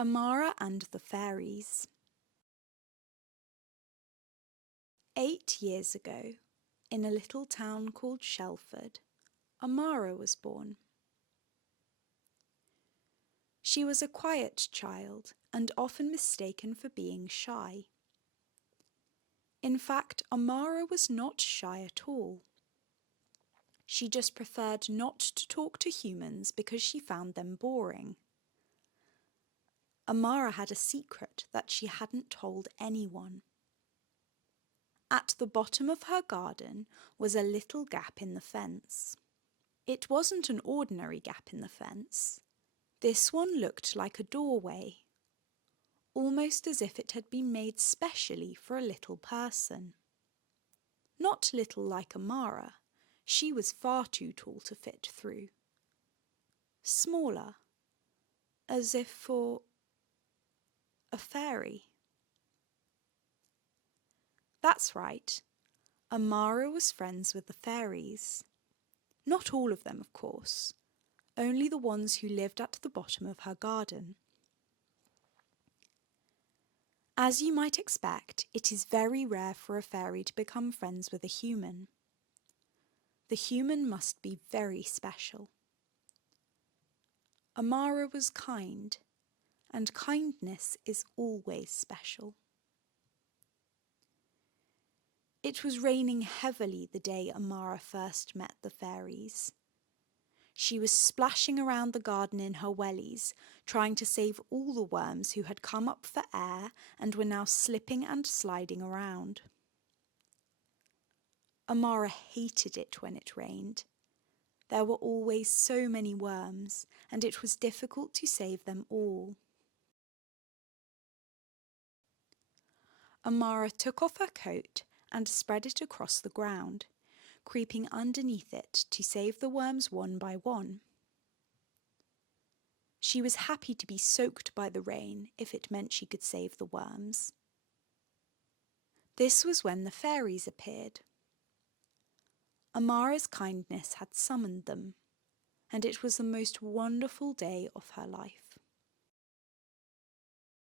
Amara and the Fairies. 8 years ago, in a little town called Shelford, Amara was born. She was a quiet child and often mistaken for being shy. In fact, Amara was not shy at all. She just preferred not to talk to humans because she found them boring. Amara had a secret that she hadn't told anyone. At the bottom of her garden was a little gap in the fence. It wasn't an ordinary gap in the fence. This one looked like a doorway, almost as if it had been made specially for a little person. Not little like Amara, she was far too tall to fit through. Smaller, as if for a fairy. That's right, Amara was friends with the fairies. Not all of them, of course, only the ones who lived at the bottom of her garden. As you might expect, it is very rare for a fairy to become friends with a human. The human must be very special. Amara was kind, and kindness is always special. It was raining heavily the day Amara first met the fairies. She was splashing around the garden in her wellies, trying to save all the worms who had come up for air and were now slipping and sliding around. Amara hated it when it rained. There were always so many worms, and it was difficult to save them all. Amara took off her coat and spread it across the ground, creeping underneath it to save the worms one by one. She was happy to be soaked by the rain if it meant she could save the worms. This was when the fairies appeared. Amara's kindness had summoned them, and it was the most wonderful day of her life.